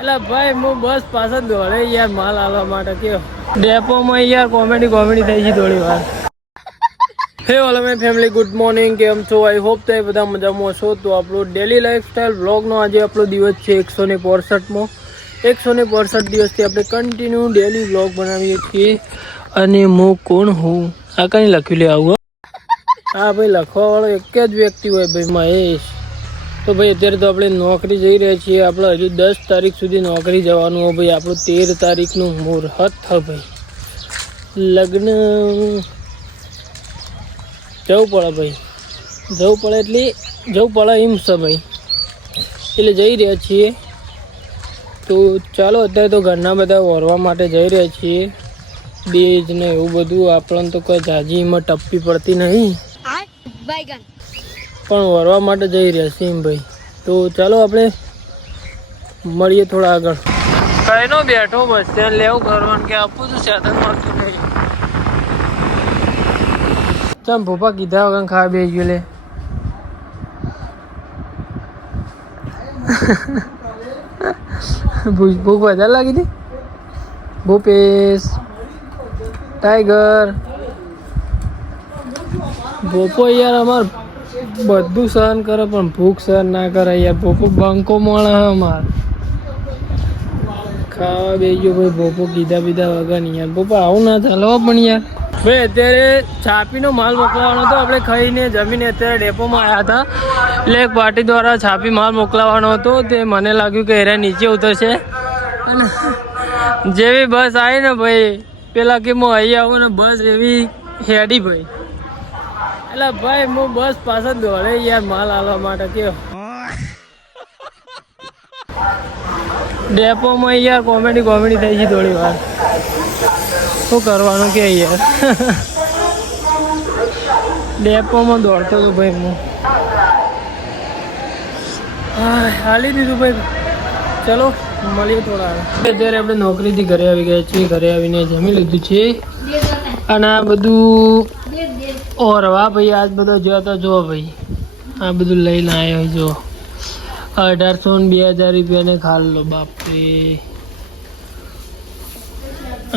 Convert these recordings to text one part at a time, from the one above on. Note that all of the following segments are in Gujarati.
એટલે ભાઈ હું બસ પાછળ દોડે યાર માલ આલવા માટે કયો ડેપોમાં યાર કોમેડી થઈ છે થોડી વાર. હે all my family, good morning. કેમ છો? આઈ હોપ તો બધા મજામાં છો. તો આપણો ડેલી લાઈફસ્ટાઈલ વ્લોગનો આજે આપણો દિવસ છે 165મો. 165 દિવસથી આપણે કન્ટિન્યુ ડેલી વ્લોગ બનાવીએ છીએ. અને હું કોણ હું આ કઈ લખ્યું લે આવું? હા ભાઈ, લખવાવાળો એક જ વ્યક્તિ હોય ભાઈ, મહેશ. તો ભાઈ અત્યારે તો આપણે નોકરી જઈ રહ્યા છીએ. આપણે હજુ 10 તારીખ સુધી નોકરી જવાનું હોય ભાઈ. આપણું 13 તારીખનું મુહૂર્ત થ ભાઈ, લગ્ન જવું પડે ભાઈ, જવું પડે એમ છે ભાઈ, એટલે જઈ રહ્યા છીએ. તો ચાલો અત્યારે તો ઘરના બધા વરવા માટે જઈ રહ્યા છીએ. બીજ ને એવું બધું આપણને તો કોઈ જાજી એમાં ટપ્પી પડતી નહીં, પણ વરવા માટે જઈ રહ્યા છીએ એમ ભાઈ. તો ચાલો આપણે મળીએ થોડા આગળ. કઈનો બેઠો બસ સ્ટેન્ડ લેવું કરવાનું કે આપું છું સાધન મળતું નહીં. ચમ ભૂપા કીધા વગર ખાવા બે ગયો લે. ભૂખ વધારે લાગી હતી. ભૂપેશ ટાઈગર ભોપો યાર અમાર બધું સહન કરે પણ ભૂખ સહન ના કરે યાર. ભોપો બંકો મળે અમાર ખાવા બે ગયો ભાઈ. ભોપો કીધા પીધા વગર નહીં યાર. ભોપો આવું ના ચાલો પણ યાર. ભાઈ અત્યારે છાપીનો માલ મોકલાવાનો હતો. આપણે ખાઈને જમીને અત્યારે ડેપોમાં આવ્યા હતા. એટલે એક પાર્ટી દ્વારા છાપી માલ મોકલાવાનો હતો. તે મને લાગ્યું કે એરા નીચે ઉતરશે. અને જેવી બસ આવી ને ભાઈ, પેલા કે હું અહીં આવું ને બસ એવી હેડી ભાઈ. એટલે ભાઈ હું બસ પાછળ દોડે યાર માલ આલવા માટે કયો ડેપોમાં યાર કોમેડી થઈ છે થોડી વાર. શું કરવાનું કે યાર. ડેપોમાં દોડતો હતો ભાઈ હું. હાલી દીધું ભાઈ. ચલો મળીએ થોડા. અત્યારે આપણે નોકરીથી ઘરે આવી ગયા છીએ. ઘરે આવીને જમી લીધું છે. અને આ બધું ઓરવા ભાઈ, આજ બધો જોતો જો ભાઈ, આ બધું લઈને આવ્યો જો. 1800 ને 2000 રૂપિયાને ખાલ લો બાપરે.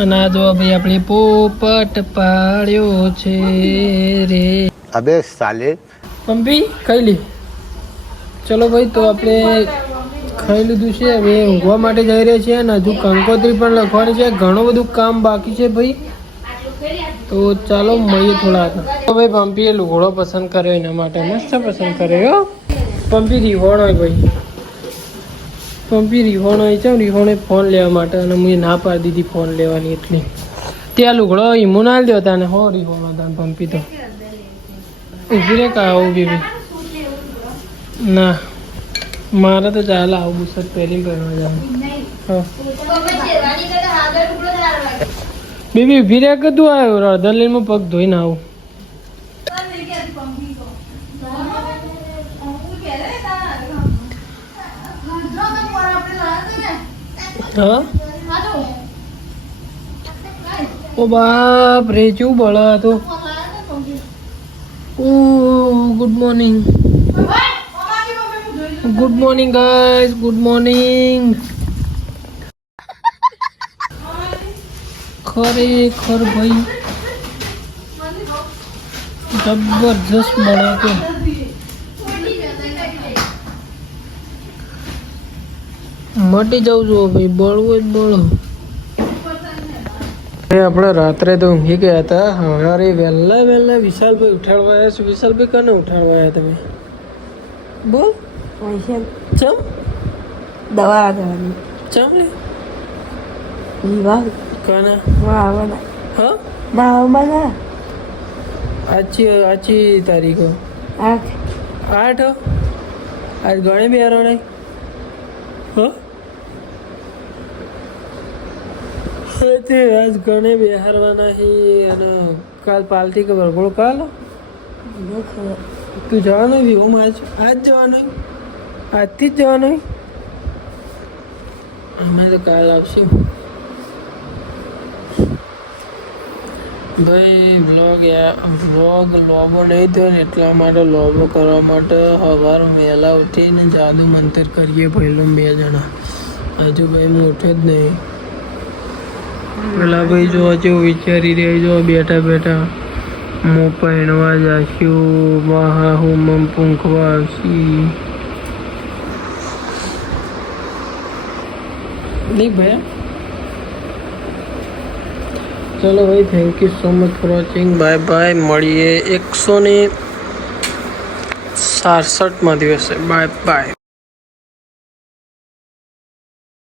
અને આ જો ભાઈ આપણે પોપટ પાડ્યો છે રે. અબે સાલે પંપી ખાઈ લી. ચલો ભાઈ, તો આપણે ખાઈ લીધું છે. હવે ઊંઘવા માટે જઈ રહ્યા છીએ. અને હજુ કંકોત્રી પણ લખવાની છે. ઘણું બધું કામ બાકી છે ભાઈ. તો ચાલો મળીએ થોડા આગળ. તો ભાઈ પંપીએ લુગડો પસંદ કર્યો, એના માટે મસ્ત પસંદ કર્યો. પંપી રીહોણ હોય ભાઈ, પંપી રીહોણ હોય છે. રીહોણે ફોન લેવા માટે, અને મેં ના પાડી દીધી ફોન લેવાની એટલી. ત્યાં લુગડો ઈમો ના દો તાને. હો રીહોણ હતા પંપી તો ઊભી રે કા આવું બેબી. ના મારે તો ચાલે આવું બુસર પહેરી કરવા જવાનું. હા બેબી ઊભી રે કે તું આવ્યો અડધા લઈને પગ ધોઈને આવું. હા ઓ બાપ રે કેવું બળા તો. ઓ good morning guys, good morning. ખરેખર ભાઈ જબરજસ્ત બળા તો. મટી જાઉં છું ભાઈ, બળવો જ બળો. આપણે રાત્રે તો ઊંઘી ગયા હતા. સવારે વહેલા વિશાલભાઈ ઉઠાડવા આવ્યા છે. વિશાલભાઈ કને ઉઠાડવા આવ્યા તમે? બોલ. ચમ દવા દેવાની. ચમ લે વિવાહ કને? વાહ હા દાવાના આછી તારીખો 8 આજ ગણે બિહારવાના. હા આજ ગણે બિહારવાના છે. અને કાલ પાલથી કે વરઘોડો કાલ તું જવાનું વિહોમ? આજ જવાનું? આજથી જ જવાનું? અમે તો કાલ આવશું ભાઈ. વ્લોગ લોબો નહીં થયો ને એટલા માટે લોબો કરવા માટે સવાર વહેલા ઉઠીને જાદુ મંતર કરીએ પહેલો 2 જણા. હજુ ભાઈ મોટો જ નહીં. પેલા ભાઈ જો જેવું વિચારી રહ્યા જો બેઠા બેઠા મો પહેણવા જાશું મહા હું પૂંખવા આવશી નહીં ભાઈ. ચલો ભાઈ, thank you so much for watching. Bye bye. મળીએ 167માં દિવસે. Bye bye.